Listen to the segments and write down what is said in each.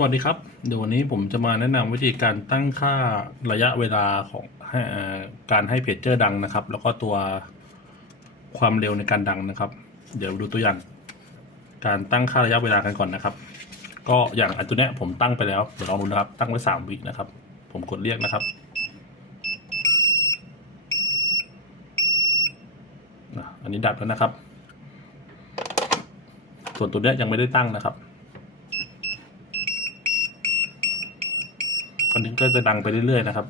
สวัสดีครับ เดี๋ยววันนี้ผมจะมาแนะนำวิธีการตั้งค่าระยะเวลาของอการให้เพจเจอร์ดังนะครับ แล้วก็ตัวความเร็วในการดังนะครับ เดี๋ยวดูตัวอย่าง การตั้งค่าระยะเวลากันก่อนนะครับ ก็อย่างอันตัวเนี้ยผมตั้งไปแล้วเดี๋ยวลองดูนะครับ ตั้งไว้สามวินะครับ ผมกดเรียกนะครับอันนี้ดับแล้วนะครับ ส่วนตัวเนี้ยยังไม่ได้ตั้งนะครับ คนนี้ก็จะดังไปเรื่อยๆนะครับ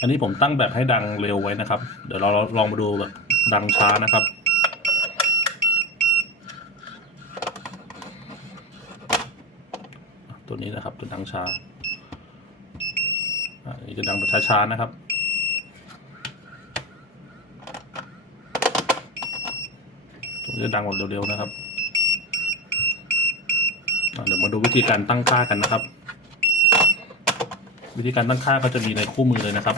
อันนี้ผมตั้งแบบให้ดังเร็วไว้นะครับ เดี๋ยวเราลองมาดูแบบดังช้านะครับตัวนี้นะครับตัวดังช้าอะอันนี้จะดังแบบช้าๆนะครับ ตัวจะดังแบบเร็วๆนะครับ เดี๋ยวมาดูวิธีการตั้งค่ากันนะครับ วิธีการตั้งค่าก็จะมีในคู่มือเลยนะครับ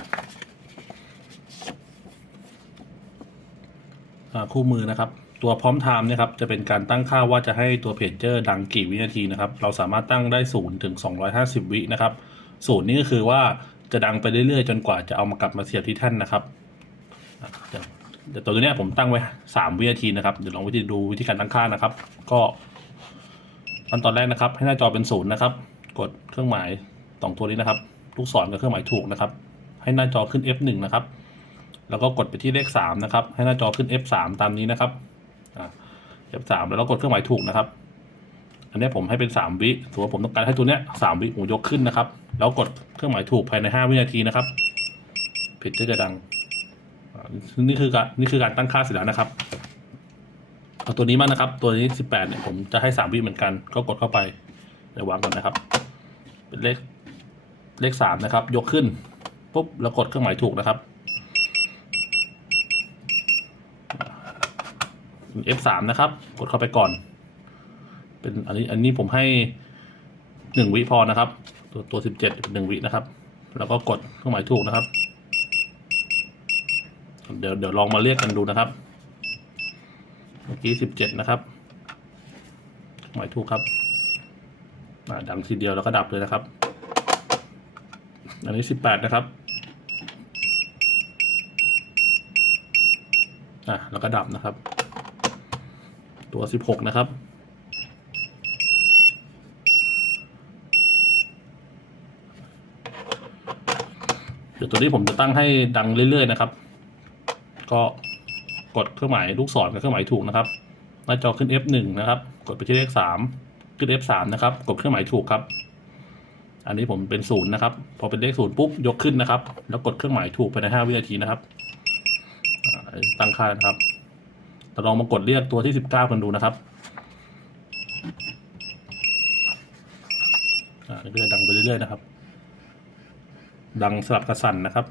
คู่มือนะครับ ตัวพร้อมไทม์เนี่ยครับจะเป็นการตั้งค่าว่าจะให้ตัวเพจเจอร์ดังกี่วินาทีนะครับ เราสามารถตั้งได้ศูนย์ถึงสองร้อยห้าสิบวินะครับศูนย์นี่ก็คือว่าจะดังไปเรื่อยๆ จนกว่าจะเอามากลับมาเสียบที่แท่านนะครับอะเดี๋ยวตัวนี้ผมตั้งไว้สามวินาทีนะครับ เดี๋ยวลองวิธีดูวิธีการตั้งค่านะครับ ก็ ขั้นตอนแรกนะครับ ให้หน้าจอเป็นศูนย์นะครับ กดเครื่องหมายสองตัวนี้นะครับ ลูกศรกับเครื่องหมายถูกนะครับ ให้หน้าจอขึ้น F1 นะครับ แล้วก็กดไปที่เลข3นะครับ ให้หน้าจอขึ้น F3 ตามนี้นะครับอ่า F3 แล้วเรากดเครื่องหมายถูกนะครับ อันนี้ผมให้เป็น 3 วิถือว่าผมต้องการให้ตัวเนี้ย3วิผมยกขึ้นนะครับ แล้วกดเครื่องหมายถูกภายใน 5 วินาทีนะครับเพจจะดัง นี่คือการนี่คือการตั้งค่าเสร็จแล้วนะครับ เอาตัวนี้มากนะครับ ตัวนี้18เนี่ยผมจะให้3วิเหมือนกัน ก็กดเข้าไปเดี๋ยววางก่อนนะครับ เป็นเลขเลข3นะครับ ยกขึ้นปุ๊บแล้วกดเครื่องหมายถูกนะครับ F3 นะครับ กดเข้าไปก่อน เป็นอันนี้อันนี้ผมให้1วิพอนะครับ ตัวตัว17เจ็ดเป็น1วินะครับ แล้วก็กดเครื่องหมายถูกนะครับ เดี๋ยวเดี๋ยวลองมาเรียกกันดูนะครับ เมื่อกี้สิบเจ็ดนะครับหมายถูกครับอ่าดังทีเดียวแล้วก็ดับเลยนะครับ อันนี้สิบแปดนะครับอะแล้วก็ดับนะครับ ตัวสิบหกนะครับเดี๋ยวตัวนี้ผมจะตั้งให้ดังเรื่อยๆนะครับ ก็ กดเครื่องหมายลูกศรกับเครื่องหมายถูกนะครับหน้าจอขึ้น F1 นะครับ กดไปที่เลข3ขึ้น F3 นะครับ กดเครื่องหมายถูกครับ อันนี้ผมเป็นศูนย์นะครับ พอเป็นเลขศูนย์ปุ๊บยกขึ้นนะครับ แล้วกดเครื่องหมายถูกภายใน5วินาทีนะครับตั้งค่านะครับเราลองมากดเรียกตัวที่ 19 กันดูนะครับอ่าเรื่อยดังไปเรื่อยๆนะครับ ดังสลับกระสันนะครับ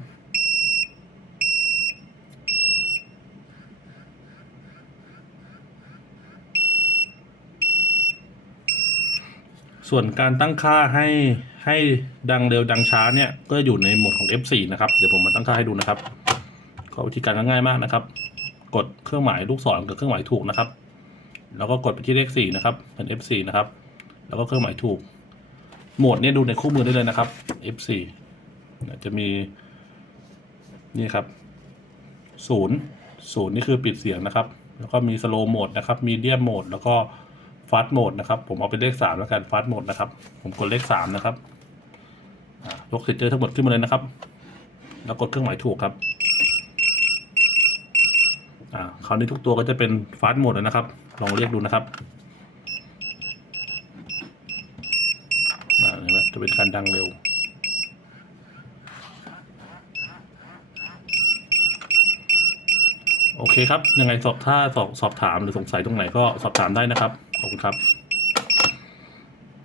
ส่วนการตั้งค่าให้ให้ดังเร็วดังช้าเนี่ยก็อยู่ในโหมดของ F4 นะครับ เดี๋ยวผมมาตั้งค่าให้ดูนะครับ ก็วิธีการก็ง่ายมากนะครับ กดเครื่องหมายลูกศรกับเครื่องหมายถูกนะครับ แล้วก็กดไปที่เลข4นะครับ เป็น F4 นะครับ แล้วก็เครื่องหมายถูก โหมดเนี่ยดูในคู่มือได้เลยนะครับ F4 จะมีนี่ครับศูนย์ศูนย์นี่คือปิดเสียงนะครับ แล้วก็มีสโลว์โหมดนะครับ มีเดียมโหมด แล้วก็ ฟาสต์โหมดนะครับ ผมเอาเป็นเลขสามแล้วกันฟาสต์โหมดนะครับ ผมกดเลขสามนะครับยกเซตเจอร์ทั้งหมดขึ้นมาเลยนะครับ แล้วกดเครื่องหมายถูกครับอ่าคราวนี้ทุกตัวก็จะเป็นฟาสต์โหมดแล้วนะครับ ลองเรียกดูนะครับอ่าเห็นไหมจะเป็นการดังเร็วโอเคครับ ยังไงสอบถ้าสอบสอบถามหรือสงสัยตรงไหนก็สอบถามได้นะครับ ขอบคุณครับ